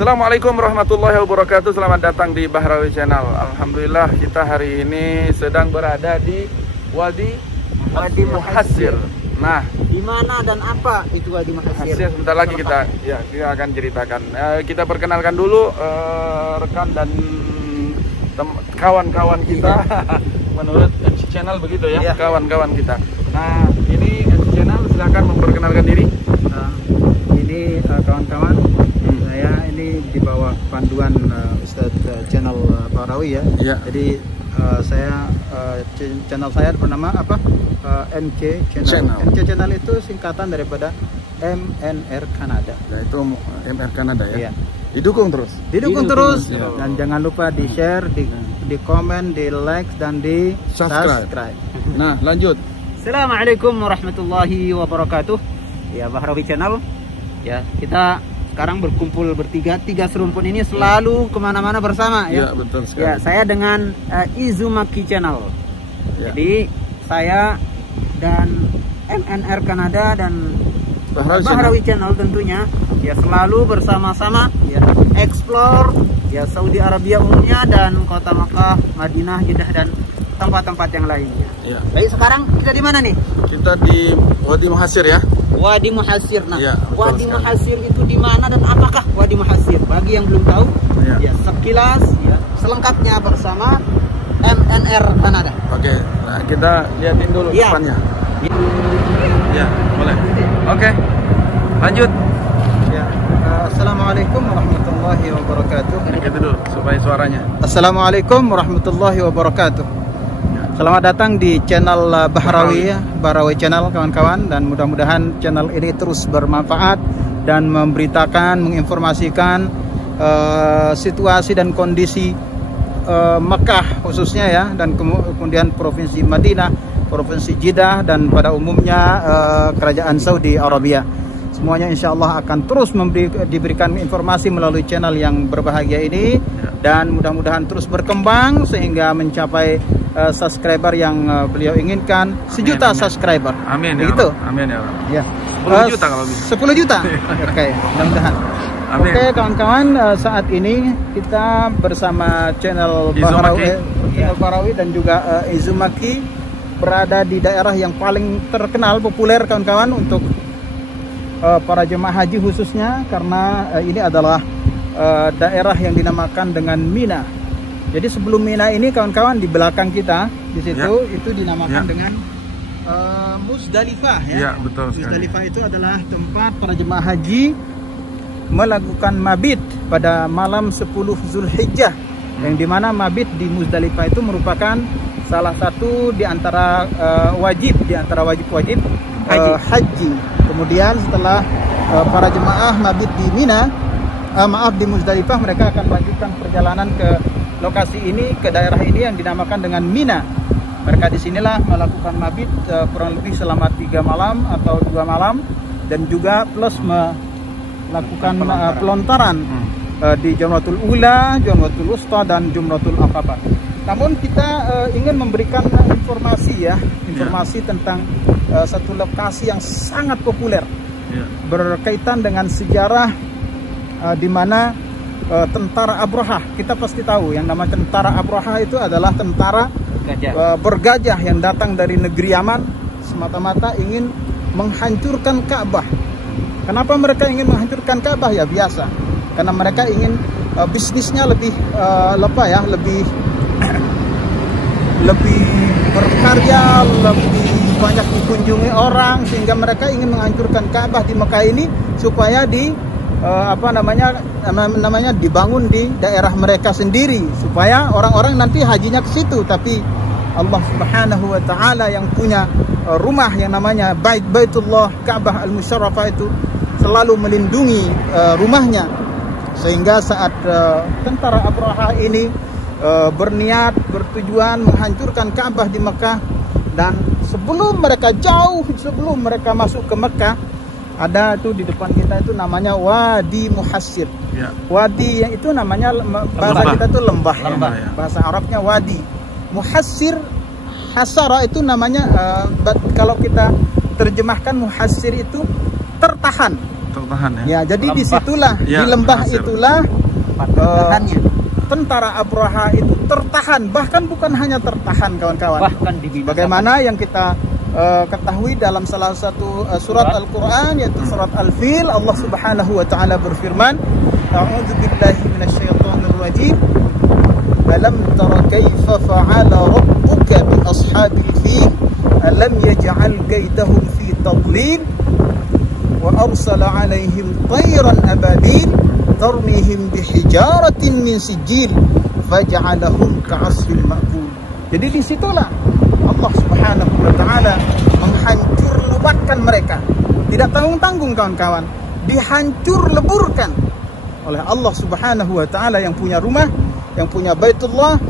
Assalamualaikum warahmatullahi wabarakatuh. Selamat datang di Bahrawi Channel. Alhamdulillah kita hari ini sedang berada di Wadi Muhassir. Nah, di mana dan apa itu Wadi Muhassir? Sebentar lagi kita akan ceritakan. Kita perkenalkan dulu rekan dan kawan-kawan kita menurut MC Channel begitu ya, kawan-kawan kita. Nah, ini MC Channel, silakan memperkenalkan diri. Ini kawan-kawan, saya ini di bawah panduan Ustadz Channel Bahrawi ya. Jadi channel saya bernama apa? MK Channel. MK Channel itu singkatan daripada MNR Canada. Ya, itu MNR Canada ya. Iya. Didukung terus. Dan jangan lupa di share, di komen, di like dan di subscribe. Nah, lanjut. Assalamualaikum warahmatullahi wabarakatuh. Ya, Bahrawi Channel. Ya, kita sekarang berkumpul bertiga, tiga serumpun ini selalu kemana-mana bersama ya. Ya, betul sekali. Ya, saya dengan Izumaki Channel. Ya. Jadi saya dan MNR Canada dan Bahrawi Channel tentunya ya selalu bersama-sama ya explore ya Saudi Arabia umumnya dan kota Makkah, Madinah, Jeddah dan tempat-tempat yang lainnya. Ya. Baik, sekarang kita di mana nih? Kita di Wadi Muhassir ya. Wadi Muhassir. Nah, ya, Wadi Muhassir itu di mana dan apakah Wadi Muhassir? Bagi yang belum tahu, ya sekilas ya selengkapnya bersama MNR Canada. Oke, nah kita lihatin dulu depannya. Ya, boleh. Oke, lanjut. Ya, Assalamualaikum warahmatullahi wabarakatuh. Gitu dulu supaya suaranya. Assalamualaikum warahmatullahi wabarakatuh. Selamat datang di channel Bahrawi Channel kawan-kawan, dan mudah-mudahan channel ini terus bermanfaat dan memberitakan, menginformasikan situasi dan kondisi Mekah khususnya ya, dan kemudian provinsi Madinah, provinsi Jeddah, dan pada umumnya kerajaan Saudi Arabia. Semuanya insya Allah akan terus diberikan informasi melalui channel yang berbahagia ini, dan mudah-mudahan terus berkembang sehingga mencapai subscriber yang beliau inginkan, 1 juta subscriber. Amin. Begitu. Amin ya. Ya. 10 juta kalau bisa. 10 juta. Oke, mudah-mudahan. Oke, kawan-kawan, saat ini kita bersama channel Bahrawi dan juga Izumaki berada di daerah yang paling terkenal, populer kawan-kawan untuk para jemaah haji khususnya, karena ini adalah daerah yang dinamakan dengan Mina. Jadi sebelum Mina ini kawan-kawan, di belakang kita di situ itu dinamakan dengan Muzdalifah ya. Ya, betul sekali. Muzdalifah itu adalah tempat para jemaah haji melakukan mabit pada malam 10 Zulhijjah, yang dimana mabit di Muzdalifah itu merupakan salah satu di antara wajib haji. Kemudian setelah para jemaah mabit di Mina, di Muzdalifah, mereka akan melanjutkan perjalanan ke lokasi ini, ke daerah ini yang dinamakan dengan Mina. Mereka disinilah melakukan mabit kurang lebih selama 3 malam atau 2 malam, dan juga plus melakukan pelontaran di Jamratul Ula, Jamratul Wusta, dan Jamratul Aqabah. Namun kita ingin memberikan informasi tentang satu lokasi yang sangat populer berkaitan dengan sejarah di mana tentara Abraha, kita pasti tahu yang namanya tentara Abraha itu adalah tentara bergajah yang datang dari negeri Yaman semata-mata ingin menghancurkan Ka'bah. Kenapa mereka ingin menghancurkan Ka'bah? Ya biasa, karena mereka ingin bisnisnya lebih lebih berkarya, lebih banyak dikunjungi orang, sehingga mereka ingin menghancurkan Ka'bah di Mekah ini supaya dibangun di daerah mereka sendiri, supaya orang-orang nanti hajinya ke situ. Tapi Allah Subhanahu wa taala yang punya rumah yang namanya Baitullah Ka'bah Al-Musyarrafah itu selalu melindungi rumahnya, sehingga saat tentara Abraha ini berniat, bertujuan menghancurkan Ka'bah di Mekah, dan sebelum mereka masuk ke Mekah, ada tuh di depan kita itu namanya Wadi Muhassir. Wadi yang itu namanya bahasa kita itu lembah ya. Bahasa Arabnya Wadi. Muhassir, hasara itu namanya kalau kita terjemahkan Muhassir itu tertahan. tertahan ya. Ya, jadi disitulah Ya, di lembah Hasir. itulah tentara Abraha itu tertahan, bahkan bukan hanya tertahan kawan-kawan. Bahkan dibinasakan. Bagaimana yang kita ketahui dalam salah satu surat Al-Quran, yaitu surat Al-Fil, Allah Subhanahu wa taala berfirman, A'udzu billahi minasyaitonir rajim. Alam tara kaifa fa'ala rabbuka bi ashabil fil? Alam yaj'al kaidahum fi tadlil? Wa arsala 'alaihim tayran ababil tarmihim bihijaratin min sijil faj'alahum ka'asfil ma'kul. Jadi disitulah Allah Subhanahu wa taala menghancur lebatkan mereka. Tidak tanggung-tanggung kawan-kawan, dihancur leburkan oleh Allah Subhanahu wa taala yang punya rumah, yang punya Baitullah,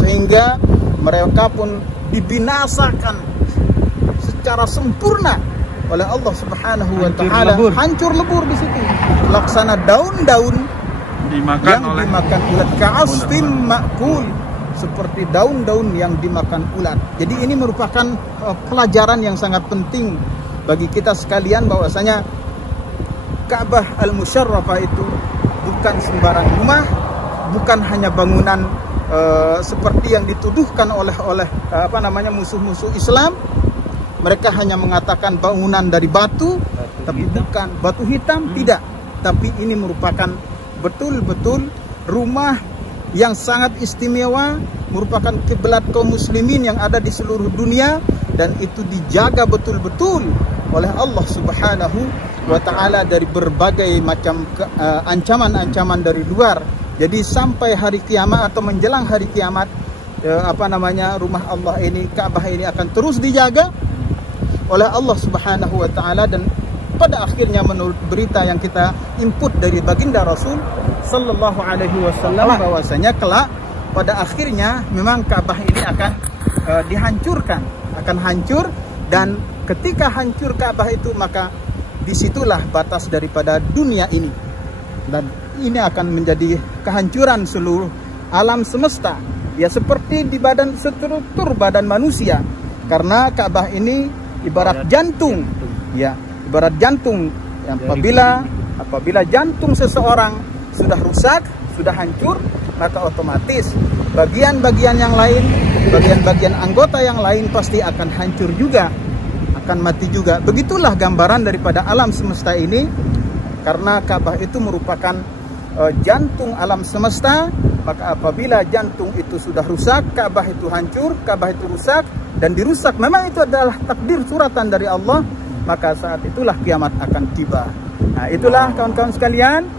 sehingga mereka pun dibinasakan secara sempurna oleh Allah Subhanahu wa taala. Hancur lebur di situ. Laksana daun-daun Dimakan yang oleh dimakan ulat, ka'asfim ma'kul, seperti daun-daun yang dimakan ulat. Jadi ini merupakan pelajaran yang sangat penting bagi kita sekalian, bahwasanya Ka'bah Al-Musyarrafah itu bukan sembarang rumah, bukan hanya bangunan seperti yang dituduhkan oleh musuh-musuh Islam. Mereka hanya mengatakan bangunan dari batu, tapi bukan batu hitam, tidak. Tapi ini merupakan betul-betul rumah yang sangat istimewa, merupakan kiblat kaum muslimin yang ada di seluruh dunia, dan itu dijaga betul-betul oleh Allah Subhanahu wa taala dari berbagai macam ancaman-ancaman dari luar. Jadi sampai hari kiamat atau menjelang hari kiamat, rumah Allah ini, Ka'bah ini akan terus dijaga oleh Allah Subhanahu wa taala. Dan pada akhirnya menurut berita yang kita input dari baginda Rasul sallallahu alaihi wasallam, bahwasanya kelak pada akhirnya memang Ka'bah ini akan dihancurkan, akan hancur. Dan ketika hancur Ka'bah itu, maka disitulah batas daripada dunia ini, dan ini akan menjadi kehancuran seluruh alam semesta, ya, seperti di struktur badan manusia. Karena Ka'bah ini ibarat jantung, ya, ibarat jantung. Apabila jantung seseorang sudah rusak, sudah hancur, maka otomatis bagian-bagian yang lain, bagian-bagian anggota yang lain pasti akan hancur juga, akan mati juga. Begitulah gambaran daripada alam semesta ini. Karena Ka'bah itu merupakan jantung alam semesta, maka apabila jantung itu sudah rusak, Ka'bah itu hancur, Ka'bah itu rusak dan dirusak, memang itu adalah takdir suratan dari Allah, maka saat itulah kiamat akan tiba. Nah, itulah kawan-kawan sekalian,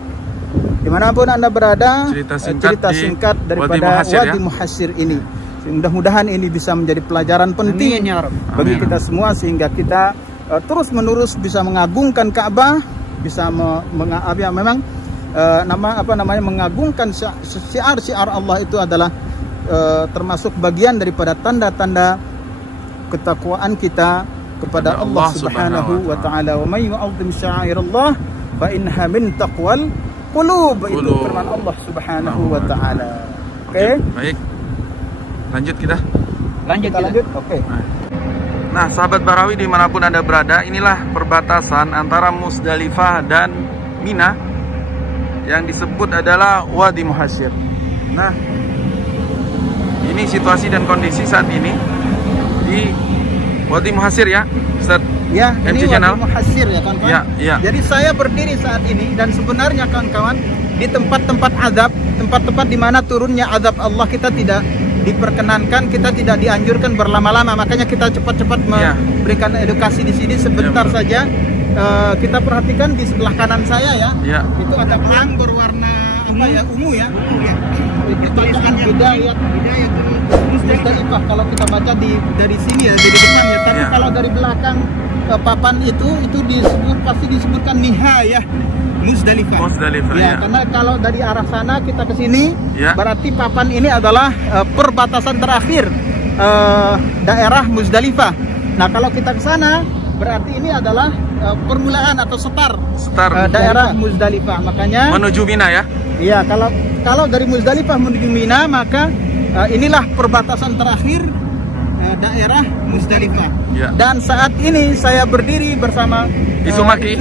dimanapun Anda berada, cerita singkat daripada Wadi Muhassir ini. Mudah-mudahan ini bisa menjadi pelajaran penting bagi kita semua, sehingga kita terus-menerus bisa mengagungkan Ka'bah, bisa mengagungkan syiar-syiar Allah. Itu adalah termasuk bagian daripada tanda-tanda ketakwaan kita kepada Allah Subhanahu wa taala. Wa may yu'azzim sya'airallah fa innaha min taqwal qulub. Itu firman Allah Subhanahu wa taala. Oke. Baik. Lanjut kita. Lanjut. Oke. Nah, sahabat Bahrawi dimanapun Anda berada, inilah perbatasan antara Muzdalifah dan Mina yang disebut adalah Wadi Muhassir. Nah, ini situasi dan kondisi saat ini di Wadi Muhassir, ya, Ustaz. Ya, MC ini Channel. Wadi Muhassir, ya kawan-kawan. Ya. Jadi saya berdiri saat ini, dan sebenarnya kawan-kawan, di tempat-tempat azab, tempat-tempat di mana turunnya azab Allah, kita tidak diperkenankan, kita tidak dianjurkan berlama-lama. Makanya kita cepat-cepat memberikan edukasi di sini sebentar saja. Kita perhatikan di sebelah kanan saya, ya. Itu ada pelang berwarna ungu, ya. Itu tulisan Hidayat Muzdalifah kalau kita baca dari sini, ya, dari depan, ya. Tapi kalau dari belakang papan itu pasti disebutkan Nihayah Muzdalifah. Ya, karena kalau dari arah sana kita ke sini, berarti papan ini adalah perbatasan terakhir daerah Muzdalifah. Nah, kalau kita ke sana, berarti ini adalah permulaan atau setar daerah Muzdalifah. Makanya menuju Mina, ya. Iya, kalau dari Muzdalifah menuju Mina, maka inilah perbatasan terakhir daerah Muzdalifah. Dan saat ini saya berdiri bersama Isumaki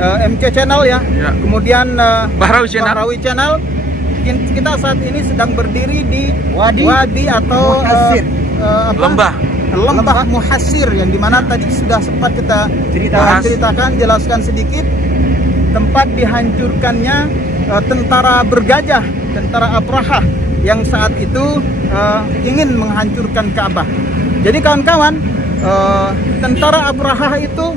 MC Channel ya. Kemudian Bahrawi Channel. Bahrawi Channel. Kita saat ini sedang berdiri di Wadi atau Lembah Muhasir, yang dimana tadi sudah sempat kita ceritakan, jelaskan sedikit tempat dihancurkannya tentara bergajah, tentara Abraha yang saat itu ingin menghancurkan Ka'bah. Jadi kawan-kawan, tentara Abraha itu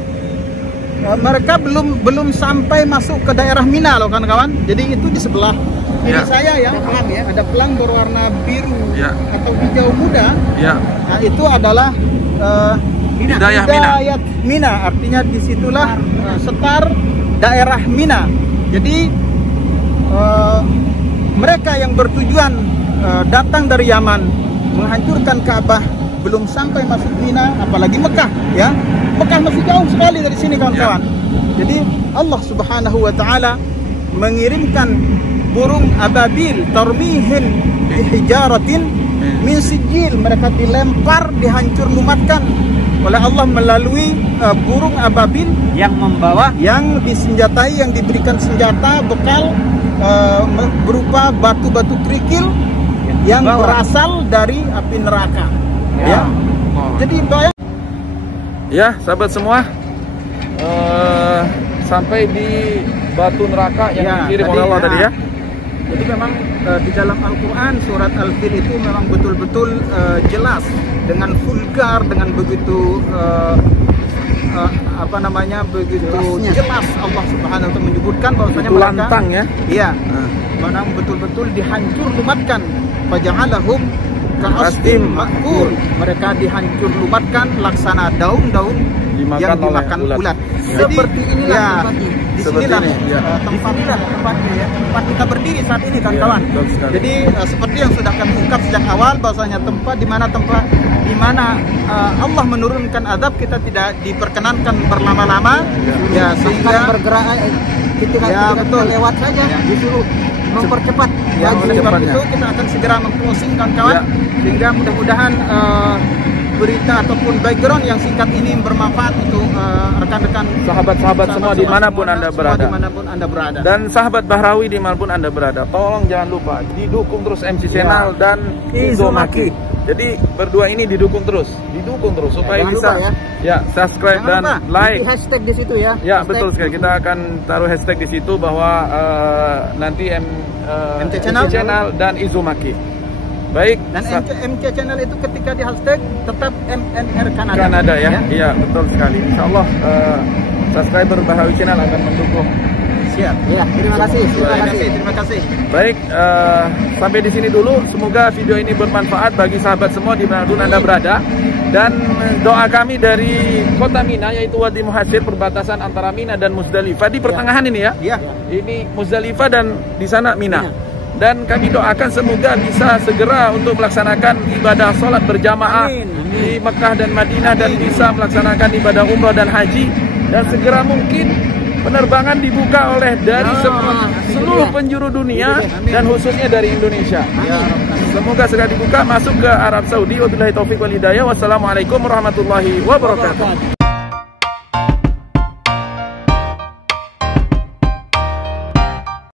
mereka belum sampai masuk ke daerah Mina loh kawan-kawan. Jadi itu di sebelah kiri saya ya, ada pelang berwarna biru atau hijau muda. Nah itu adalah Hidayat Mina, artinya disitulah setar daerah Mina. Jadi mereka yang bertujuan datang dari Yaman menghancurkan Ka'bah belum sampai masuk Mina, apalagi Mekah ya. Mekah masih jauh sekali dari sini kawan-kawan. Jadi Allah Subhanahu wa taala mengirimkan burung ababil tarmihin hijaratin min sijil, mereka dilempar, dihancur lumatkan oleh Allah melalui burung ababil yang disenjatai, yang diberikan senjata bekal berupa batu-batu kerikil yang berasal dari api neraka. Jadi ya sahabat semua, sampai di batu neraka yang dikirim oleh Allah tadi ya. Jadi memang di dalam Al-Quran surat Al-Fil itu memang betul-betul jelas, dengan vulgar, dengan begitu begitu jelas Allah Subhanahu wa taala menyebutkan bahwasanya mereka lantang ya. Iya. Memang betul-betul dihancur lumatkan. Faja'alahum ka'asfin ma'kul. Mereka dihancur lumatkan laksana daun-daun yang dimakan ulat. Seperti inilah disinilah tempat kita berdiri saat ini kawan-kawan. Jadi seperti yang sudah kami ungkap sejak awal, bahwasanya tempat di mana Allah menurunkan azab, kita tidak diperkenankan berlama-lama ya, sehingga bergerak betul lewat saja, disuruh mempercepat. Oleh sebab itu kita akan segera meng-closing kawan-kawan, sehingga mudah-mudahan berita ataupun background yang singkat ini bermanfaat untuk rekan-rekan sahabat-sahabat semua dimanapun Anda berada. Dan sahabat Bahrawi dimanapun Anda berada, tolong jangan lupa didukung terus MC Channel dan Izomaki. Jadi berdua ini didukung terus supaya bisa subscribe dan like. Hashtag di situ ya. Ya betul sekali, kita akan taruh hashtag di situ bahwa nanti MC Channel dan Izomaki. Baik. Dan MC Channel itu ketika di hashtag tetap MNR Kanada. Kanada ya. Iya betul sekali. Insya Allah subscriber Bahrawi Channel akan mendukung. Siap. Ya, terima kasih. Baik, sampai di sini dulu. Semoga video ini bermanfaat bagi sahabat semua dimanapun Anda berada. Dan doa kami dari kota Mina, yaitu Wadi Muhasir, perbatasan antara Mina dan Muzdalifah, di pertengahan ini ya. Ini Muzdalifah dan di sana Mina. Dan kami doakan semoga bisa segera untuk melaksanakan ibadah sholat berjamaah di Mekah dan Madinah, dan bisa melaksanakan ibadah umrah dan haji, dan segera mungkin penerbangan dibuka oleh dari seluruh penjuru dunia dan khususnya dari Indonesia. Semoga segera dibuka masuk ke Arab Saudi. Wabillahi taufiq wal hidayah. Wassalamualaikum warahmatullahi wabarakatuh.